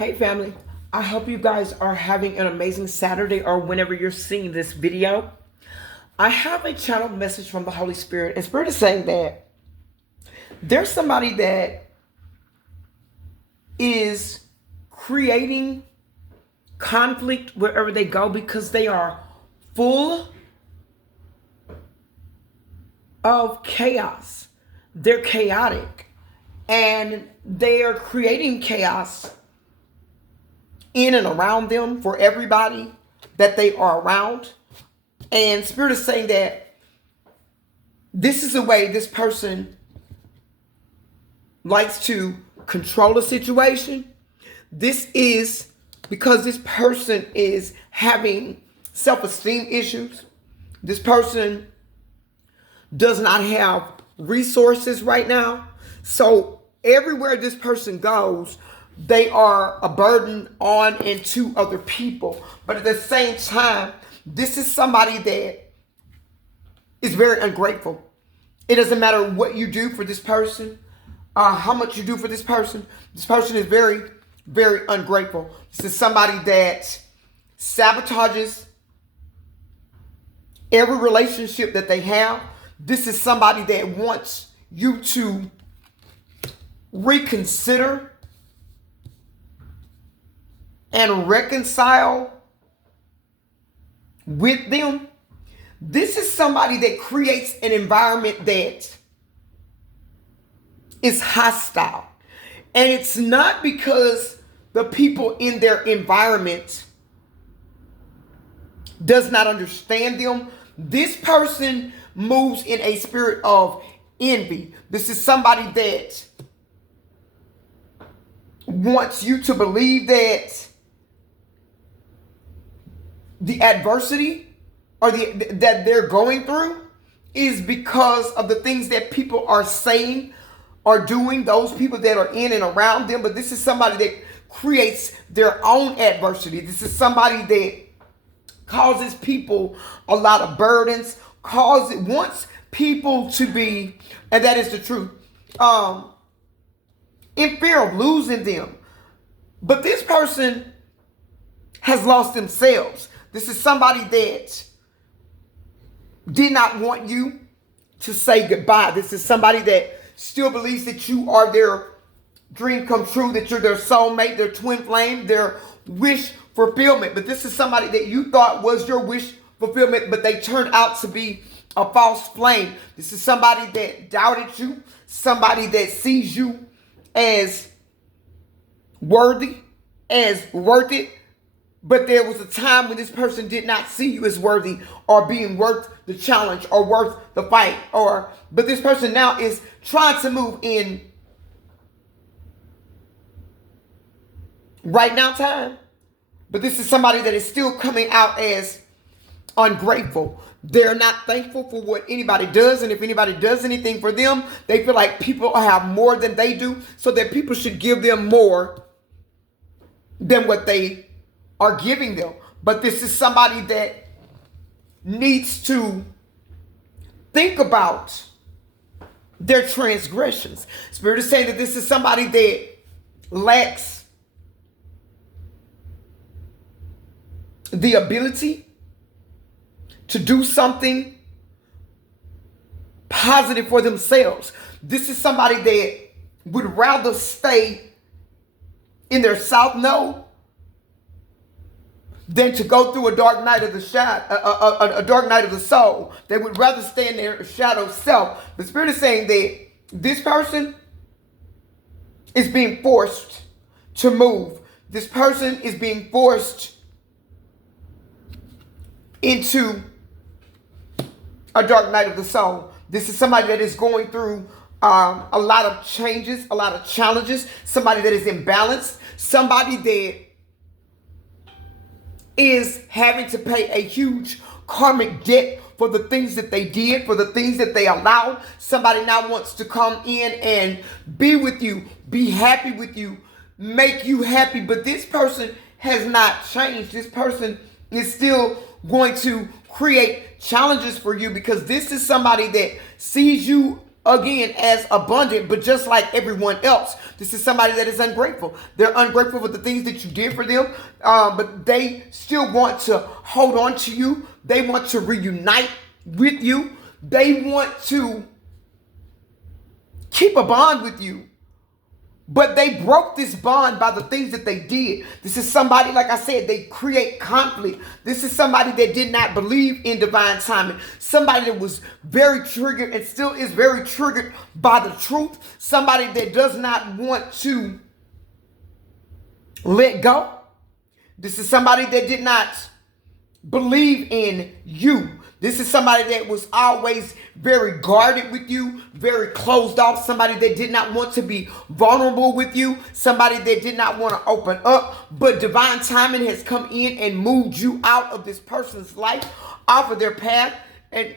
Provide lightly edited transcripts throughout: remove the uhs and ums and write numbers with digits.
Hey family, I hope you guys are having an amazing Saturday or whenever you're seeing this video. I have a channeled message from the Holy Spirit, and Spirit is saying that there's somebody that is creating conflict wherever they go because they are full of chaos. They're chaotic and they are creating chaos in and around them for everybody that they are around. And Spirit is saying that this is the way this person likes to control a situation. This is because this person is having self-esteem issues. This person does not have resources right now. So everywhere this person goes, they are a burden on and to other people. But at the same time, this is somebody that is very ungrateful. It doesn't matter what you do for this person, how much you do for this person. This person is very, very ungrateful. This is somebody that sabotages every relationship that they have. This is somebody that wants you to reconsider and reconcile with them. This is somebody that creates an environment that is hostile. And it's not because the people in their environment does not understand them. This person moves in a spirit of envy. This is somebody that wants you to believe that the adversity or that they're going through is because of the things that people are saying or doing, those people that are in and around them. But this is somebody that creates their own adversity. This is somebody that causes people a lot of burdens, wants people to be, and that is the truth, in fear of losing them. But this person has lost themselves. This is somebody that did not want you to say goodbye. This is somebody that still believes that you are their dream come true, that you're their soulmate, their twin flame, their wish fulfillment. But this is somebody that you thought was your wish fulfillment, but they turned out to be a false flame. This is somebody that doubted you, somebody that sees you as worthy, as worth it. But there was a time when this person did not see you as worthy or being worth the challenge or worth the fight. But this person now is trying to move in right now time. But this is somebody that is still coming out as ungrateful. They're not thankful for what anybody does. And if anybody does anything for them, they feel like people have more than they do, so that people should give them more than what they are giving them. But this is somebody that needs to think about their transgressions. Spirit is saying that this is somebody that lacks the ability to do something positive for themselves. This is somebody that would rather stay in their south node than to go through a dark night of the a dark night of the soul. They would rather stay in their shadow self. The Spirit is saying that this person is being forced to move. This person is being forced into a dark night of the soul. This is somebody that is going through a lot of changes, a lot of challenges, somebody that is imbalanced, somebody that is having to pay a huge karmic debt for the things that they did, for the things that they allowed. Somebody now wants to come in and be with you, be happy with you, make you happy. But this person has not changed. This person is still going to create challenges for you because this is somebody that sees you again as abundant, but just like everyone else. This is somebody that is ungrateful. They're ungrateful for the things that you did for them, but they still want to hold on to you. They want to reunite with you. They want to keep a bond with you. But they broke this bond by the things that they did. This is somebody, like I said, they create conflict. This is somebody that did not believe in divine timing. Somebody that was very triggered and still is very triggered by the truth. Somebody that does not want to let go. This is somebody that did not believe in you. This is somebody that was always very guarded with you, very closed off, somebody that did not want to be vulnerable with you, somebody that did not want to open up, but divine timing has come in and moved you out of this person's life, off of their path, and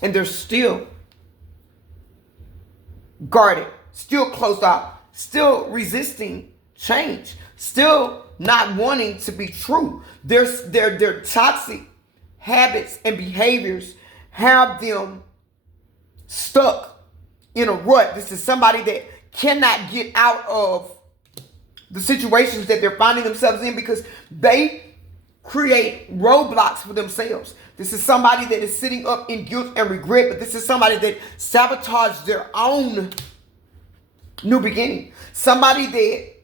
they're still guarded, still closed off, still resisting change, still not wanting to be true. Their toxic habits and behaviors have them stuck in a rut. This is somebody that cannot get out of the situations that they're finding themselves in because they create roadblocks for themselves. This is somebody that is sitting up in guilt and regret, but this is somebody that sabotaged their own new beginning. Somebody that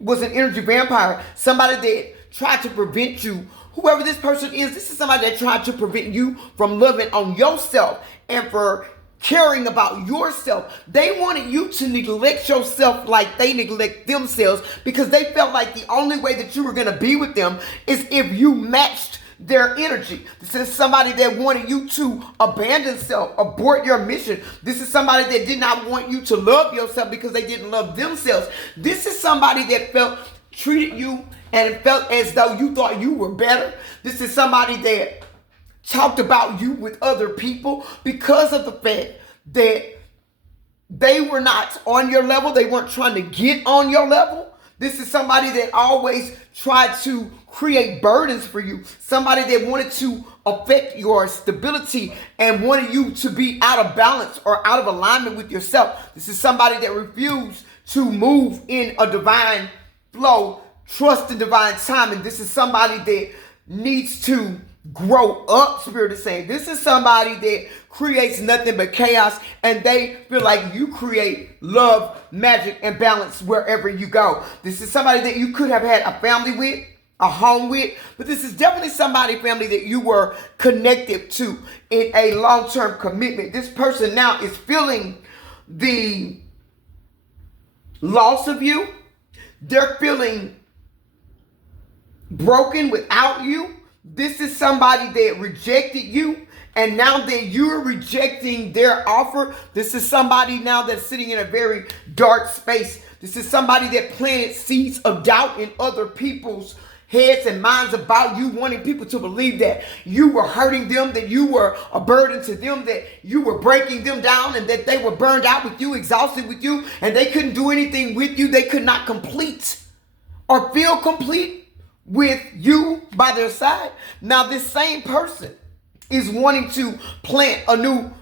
was an energy vampire. Somebody that tried to prevent you. Whoever this person is, this is somebody that tried to prevent you from loving on yourself and for caring about yourself. They wanted you to neglect yourself like they neglect themselves because they felt like the only way that you were going to be with them is if you matched their energy. This is somebody that wanted you to abandon self, abort your mission. This is somebody that did not want you to love yourself because they didn't love themselves. This is somebody that treated you and felt as though you thought you were better. This is somebody that talked about you with other people because of the fact that they were not on your level. They weren't trying to get on your level. This is somebody that always tried to create burdens for you. Somebody that wanted to affect your stability and wanted you to be out of balance or out of alignment with yourself. This is somebody that refused to move in a divine flow, trust in divine timing. This is somebody that needs to grow up, Spirit is saying. This is somebody that creates nothing but chaos, and they feel like you create love, magic, and balance wherever you go. This is somebody that you could have had a family with, a home with, but this is definitely somebody, family, that you were connected to in a long-term commitment. This person now is feeling the loss of you. They're feeling broken without you. This is somebody that rejected you, and now that you're rejecting their offer, this is somebody now that's sitting in a very dark space. This is somebody that planted seeds of doubt in other people's heads and minds about you, wanting people to believe that you were hurting them, that you were a burden to them, that you were breaking them down, and that they were burned out with you, exhausted with you, and they couldn't do anything with you. They could not complete or feel complete with you by their side. Now this same person is wanting to plant a new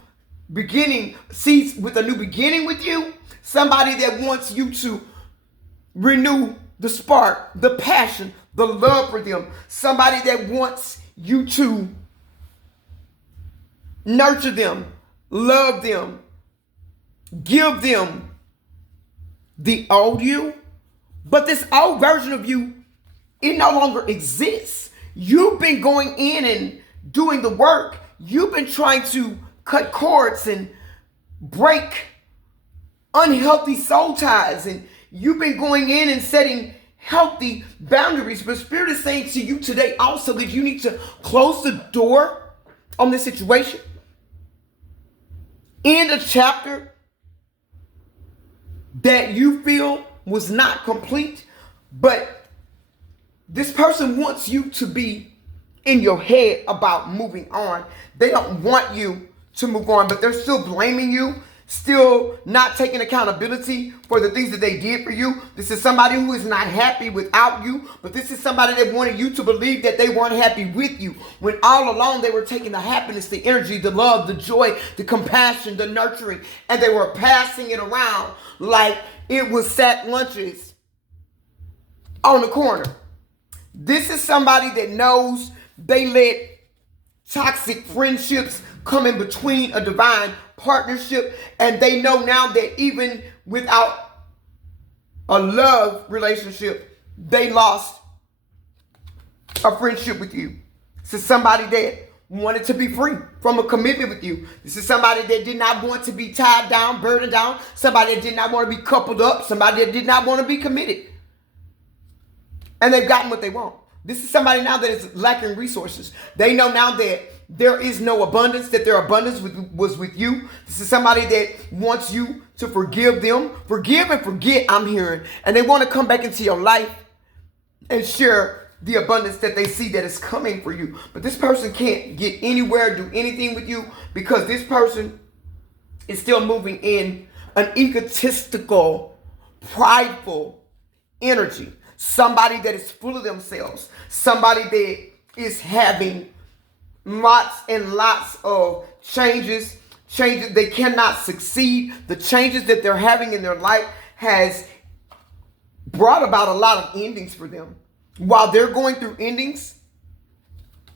beginning, seeds with a new beginning with you. Somebody that wants you to renew the spark, the passion, the love for them. Somebody that wants you to nurture them, love them, give them the old you. But this old version of you, it no longer exists. You've been going in and doing the work. You've been trying to cut cords and break unhealthy soul ties. And you've been going in and setting healthy boundaries. But Spirit is saying to you today also that you need to close the door on this situation. End a chapter that you feel was not complete, but this person wants you to be in your head about moving on. They don't want you to move on, but they're still blaming you. still not taking accountability for the things that they did for you. This is somebody who is not happy without you, but this is somebody that wanted you to believe that they weren't happy with you, when all along they were taking the happiness, the energy, the love, the joy, the compassion, the nurturing, and they were passing it around like it was sack lunches on the corner. This is somebody that knows they let toxic friendships come in between a divine partnership, and they know now that even without a love relationship, they lost a friendship with you. This is somebody that wanted to be free from a commitment with you. This is somebody that did not want to be tied down, burdened down, somebody that did not want to be coupled up, somebody that did not want to be committed. And they've gotten what they want. This is somebody now that is lacking resources. They know now that there is no abundance, that their abundance was with you. This is somebody that wants you to forgive them. Forgive and forget, I'm hearing. And they want to come back into your life and share the abundance that they see that is coming for you. But this person can't get anywhere, do anything with you, because this person is still moving in an egotistical, prideful energy. Somebody that is full of themselves. Somebody that is having lots and lots of changes. They cannot succeed. The changes that they're having in their life has brought about a lot of endings for them. While they're going through endings,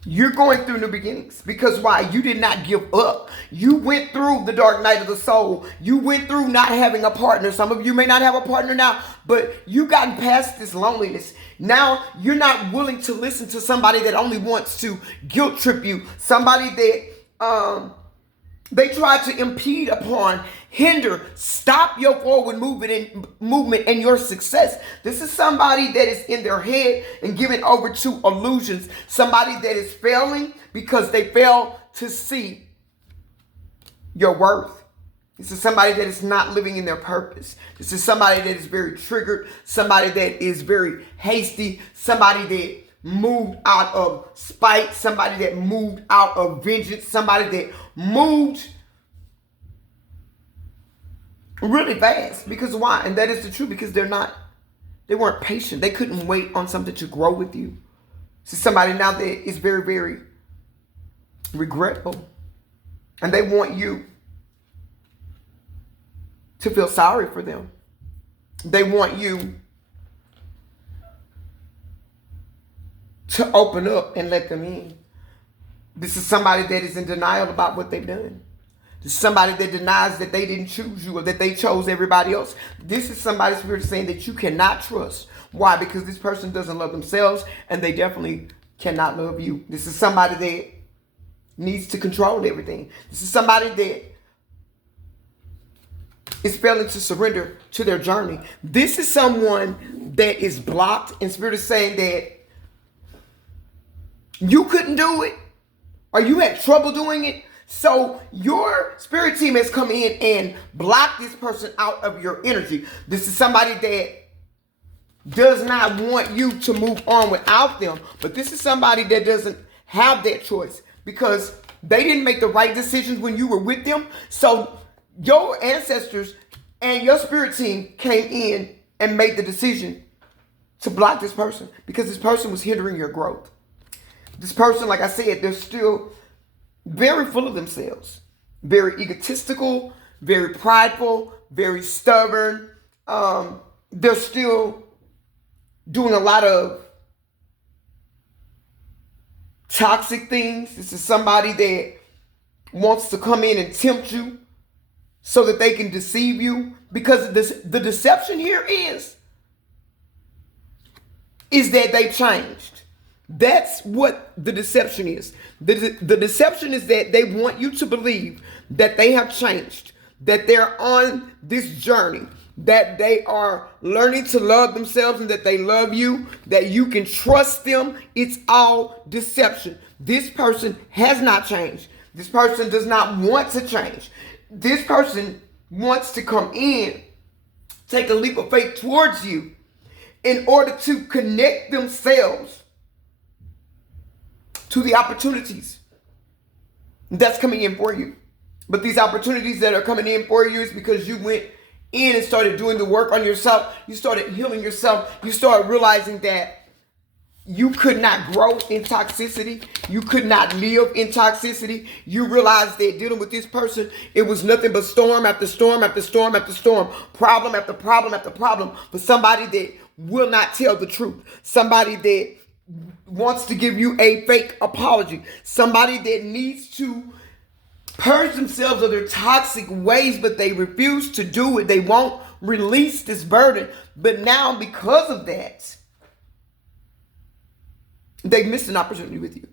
you're going through new beginnings. Because why? You did not give up. You went through the dark night of the soul. You went through not having a partner. Some of you may not have a partner now, but you gotten past this loneliness. Now you're not willing to listen to somebody that only wants to guilt trip you. Somebody that they try to impede upon, hinder, stop your forward movement and your success. This is somebody that is in their head and given over to illusions. Somebody that is failing because they fail to see your worth. This is somebody that is not living in their purpose. This is somebody that is very triggered, somebody that is very hasty, somebody that moved out of spite, somebody that moved out of vengeance, somebody that moved really fast. Because why? And that is the truth, because they weren't patient. They couldn't wait on something to grow with you. This is somebody now that is very, very regretful. And they want you to feel sorry for them. They want you to open up and let them in. This is somebody that is in denial about what they've done. This is somebody that denies that they didn't choose you or that they chose everybody else. This is somebody's spirit saying that you cannot trust. Why? Because this person doesn't love themselves, and they definitely cannot love you. This is somebody that needs to control everything. This is somebody that is failing to surrender to their journey. This is someone that is blocked, and spirit is saying that you couldn't do it, or you had trouble doing it. So your spirit team has come in and blocked this person out of your energy. This is somebody that does not want you to move on without them. But this is somebody that doesn't have that choice, because they didn't make the right decisions when you were with them. So your ancestors and your spirit team came in and made the decision to block this person, because this person was hindering your growth. This person, like I said, they're still very full of themselves, very egotistical, very prideful, very stubborn. They're still doing a lot of toxic things. This is somebody that wants to come in and tempt you so that they can deceive you, because the deception here is that they've changed. That's what the deception is. The deception is that they want you to believe that they have changed, that they're on this journey, that they are learning to love themselves and that they love you, that you can trust them. It's all deception. This person has not changed. This person does not want to change. This person wants to come in, take a leap of faith towards you in order to connect themselves to the opportunities that's coming in for you. But these opportunities that are coming in for you is because you went in and started doing the work on yourself. You started healing yourself. You started realizing that you could not grow in toxicity. You could not live in toxicity. You realized that dealing with this person, it was nothing but storm after storm after storm after storm, problem after problem after problem for somebody that will not tell the truth, somebody that wants to give you a fake apology, somebody that needs to purge themselves of their toxic ways, but they refuse to do it. They won't release this burden. But now, because of that, they missed an opportunity with you.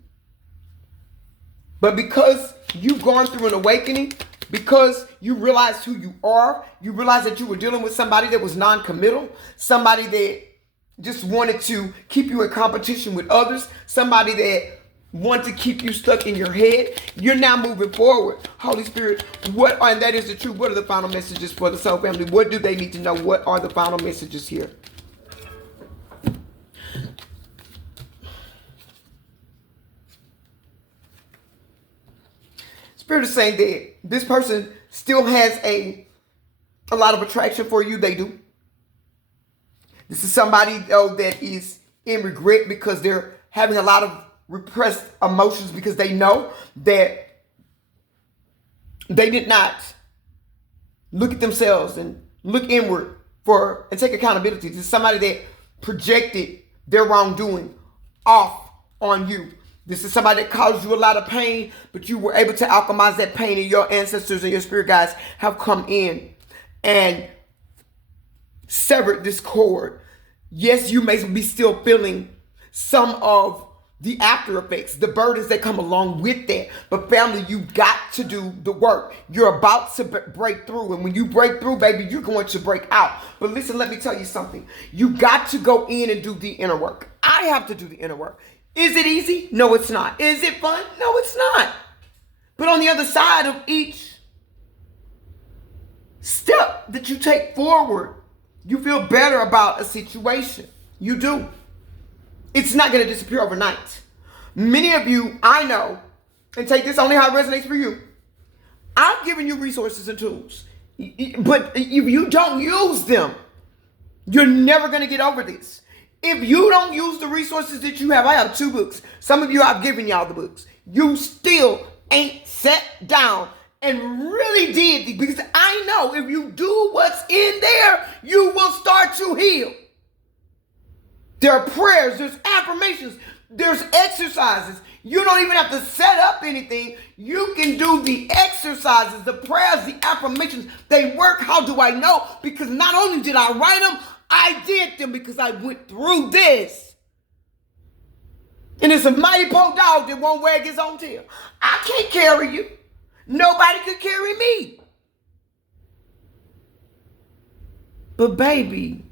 But because you've gone through an awakening, because you realized who you are, you realized that you were dealing with somebody that was non-committal, somebody that just wanted to keep you in competition with others, somebody that wanted to keep you stuck in your head, you're now moving forward. Holy Spirit, and that is the truth. What are the final messages for the soul family? What do they need to know? What are the final messages here? Spirit is saying that this person still has a lot of attraction for you. They do. This is somebody, though, that is in regret because they're having a lot of repressed emotions because they know that they did not look at themselves and look inward and take accountability. This is somebody that projected their wrongdoing off on you. This is somebody that caused you a lot of pain, but you were able to alchemize that pain, and your ancestors and your spirit guides have come in and severed this cord. Yes, you may be still feeling some of the after effects, the burdens that come along with that. But family, you got to do the work. You're about to break through. And when you break through, baby, you're going to break out. But listen, let me tell you something. You got to go in and do the inner work. I have to do the inner work. Is it easy? No, it's not. Is it fun? No, it's not. But on the other side of each step that you take forward, you feel better about a situation. You do. It's not going to disappear overnight. Many of you, I know, and take this only how it resonates for you. I've given you resources and tools, but if you don't use them, you're never going to get over this. If you don't use the resources that you have, I have 2 books. Some of you, I've given y'all the books. You still ain't sat down and really did these, because I know if you do what's in there, you will start to heal. There are prayers, there's affirmations, there's exercises. You don't even have to set up anything. You can do the exercises, the prayers, the affirmations. They work. How do I know? Because not only did I write them, I did them because I went through this. And it's a mighty poor dog that won't wag his own tail. I can't carry you. Nobody could carry me. But baby,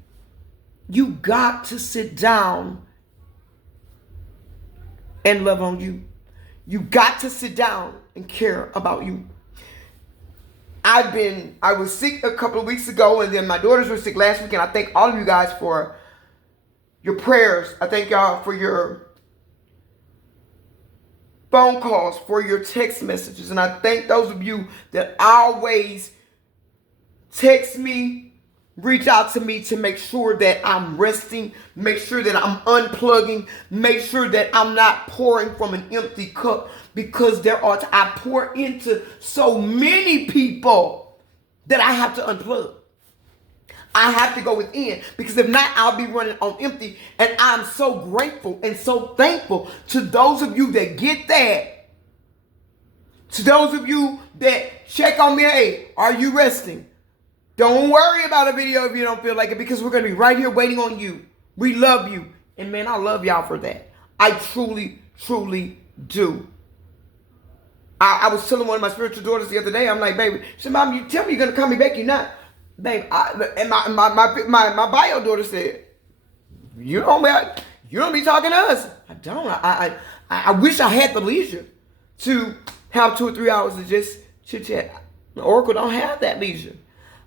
you got to sit down and love on you. You got to sit down and care about you. I was sick a couple of weeks ago, and then my daughters were sick last week, and I thank all of you guys for your prayers. I thank y'all for your phone calls, for your text messages, and I thank those of you that always text me, reach out to me to make sure that I'm resting, make sure that I'm unplugging, make sure that I'm not pouring from an empty cup, because I pour into so many people that I have to unplug. I have to go within, because if not, I'll be running on empty. And I'm so grateful and so thankful to those of you that get that. To those of you that check on me, hey, are you resting? Don't worry about a video if you don't feel like it, because we're going to be right here waiting on you. We love you. And man, I love y'all for that. I truly, truly do. I was telling one of my spiritual daughters the other day, I'm like, baby, she said, Mom, you tell me you're going to call me back. You're not. Babe, and my bio daughter said, you don't be talking to us. I don't. I wish I had the leisure to have 2 or 3 hours to just chit chat. Oracle don't have that leisure.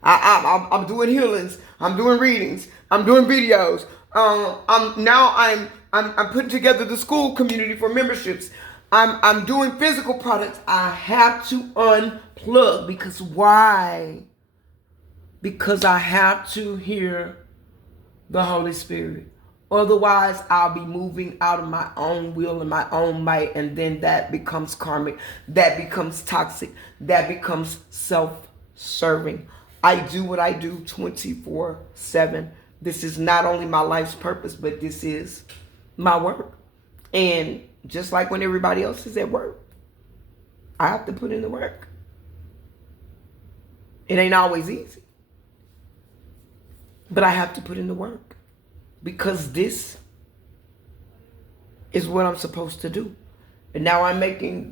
I'm doing healings. I'm doing readings. I'm doing videos. I'm putting together the school community for memberships. I'm doing physical products, I have to unplug. Because why? Because I have to hear the Holy Spirit. Otherwise, I'll be moving out of my own will and my own might, and then that becomes karmic. That becomes toxic. That becomes self-serving. I do what I do 24/7. This is not only my life's purpose, but this is my work. And just like when everybody else is at work, I have to put in the work. It ain't always easy, but I have to put in the work, because this is what I'm supposed to do. And now I'm making,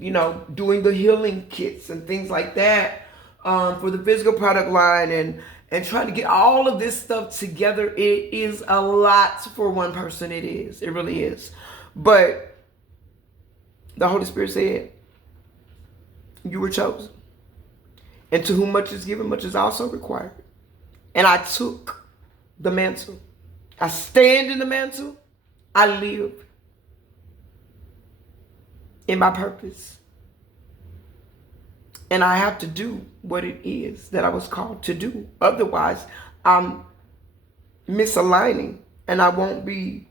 doing the healing kits and things like that for the physical product line, and trying to get all of this stuff together. It is a lot for one person. It is. It really is. But the Holy Spirit said, you were chosen. And to whom much is given, much is also required. And I took the mantle. I stand in the mantle. I live in my purpose. And I have to do what it is that I was called to do. Otherwise, I'm misaligning, and I won't be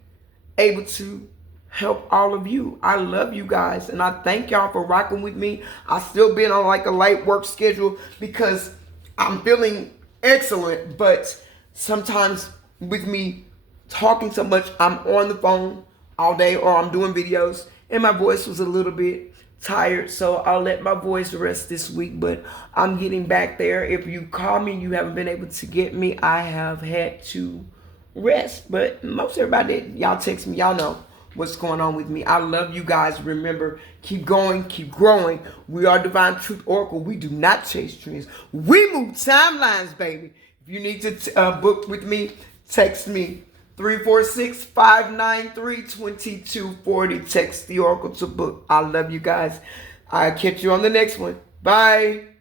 able to help all of you. I love you guys, and I thank y'all for rocking with me. I still been on like a light work schedule because I'm feeling excellent, but sometimes with me talking so much, I'm on the phone all day, or I'm doing videos, and my voice was a little bit tired, so I'll let my voice rest this week, but I'm getting back there. If you call me, you haven't been able to get me, I have had to rest, but most everybody, y'all text me, y'all know what's going on with me. I love you guys. Remember, keep going, keep growing. We are Divine Truth Oracle. We do not chase trends. We move timelines, baby. If you need to book with me, text me 346-593-2240. Text the Oracle to book. I love you guys. I'll catch you on the next one. Bye.